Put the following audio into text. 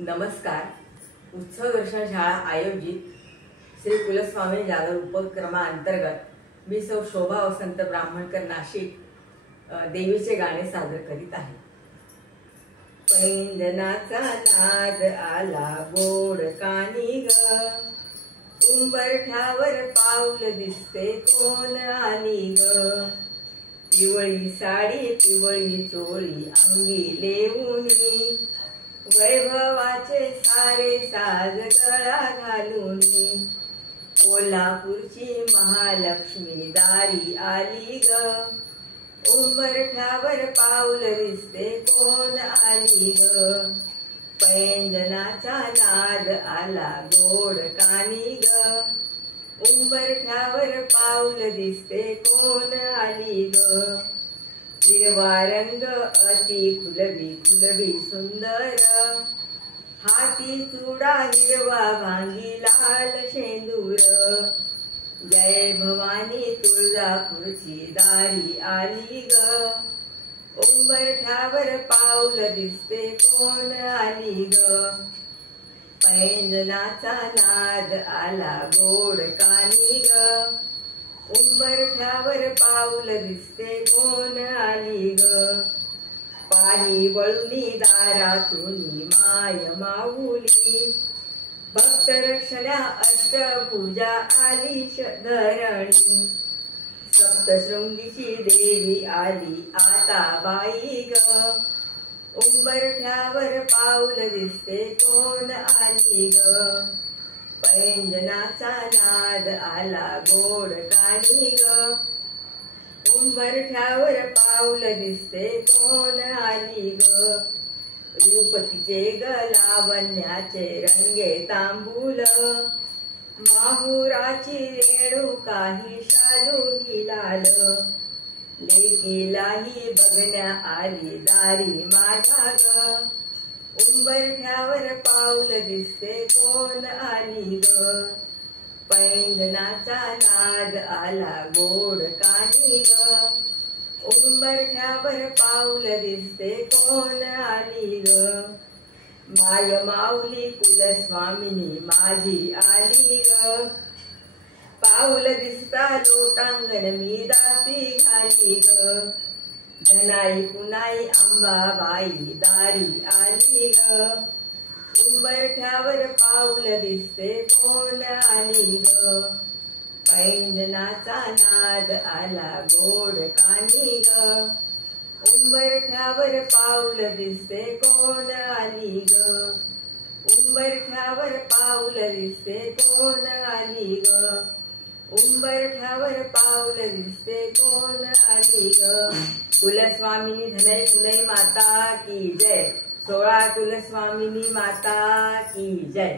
नमस्कार. उत्सव दर्शन शाळा आयोजित श्री कुलस्वामी जागर उपक्रमाअंतर्गत मी सौ शोभा वसंत ब्राह्मणकर नाशिक देवीचे गाणे सादर करीत आहे. पैंजनाचा नाद आला गोड कानी ग, उंबरठ्यावर पाऊल दिसते कोण आली ग. पिवळी साडी पिवळी चोळी अंगी लेऊनी, वैभवाचे सारे साज गळा घालूनी. कोल्हापूरची महालक्ष्मी दारी आली ग, उंबरठ्यावर पाऊल दिसते कोण आली ग. पैंजनाचा नाद आला गोड कानी ग, उंबरठ्यावर पाऊल दिसते कोण आली ग. हिरवा रंग अति खुलबी खुलबी सुंदर, हाती चुडा हिरवा भांगी लाल शेंदूर. जय भवानी तुळजापूरची दारी आली ग, उंबरठ्यावर पाऊल दिसते कोण आली ग. पैंजनाचा नाद आला गोड कानी ग, उंबरठ्यावर पाऊल दिसते कोण आली ग. पायी वळुनी दारातूनी माय माऊली, भक्त रक्षण्या अष्टभुजा आली धरणी. सप्तशृंगीची देवी आली आता बाई ग, उंबरठ्यावर पाऊल दिसते कोण आली ग. पैंजनाचा नाद आला गोड कानी ग, उंबरठ्यावर पाऊल दिसते कोण आली ग. रूपतीचे ग लावण्याचे रंगे तांबूल, माहुराची रेणुका ही शालू ही लाल. लेकीलाही बघण्या आली दारी माझ्या ग, उंबरठ्यावर पाऊल दिसते कोण आली ग. पैंजनाचा नाद आला गोड कानी ग, उंबरठ्यावर पाऊल दिसते कोण आली ग. माय माऊली कुलस्वामिनी माझी आली ग, पाऊल दिसता लोटांगण मी दासी घाली ग. धनाई पुनाई अंबाबाई दारी आली ग, उंबरठ्यावर पाऊल दिसते कोण आली ग. पैंजनाचा नाद आला गोड कानी ग, उंबरठ्यावर पाऊल दिसते कोण आली ग. उंबरठ्यावर पाऊल दिसते कोण आली ग, उंबरठ्यावर पाऊल दिसते कोण आली ग. कुलस्वामिनी धनय कुलई माता की जय. 16 कुलस्वामिनी माता की जय.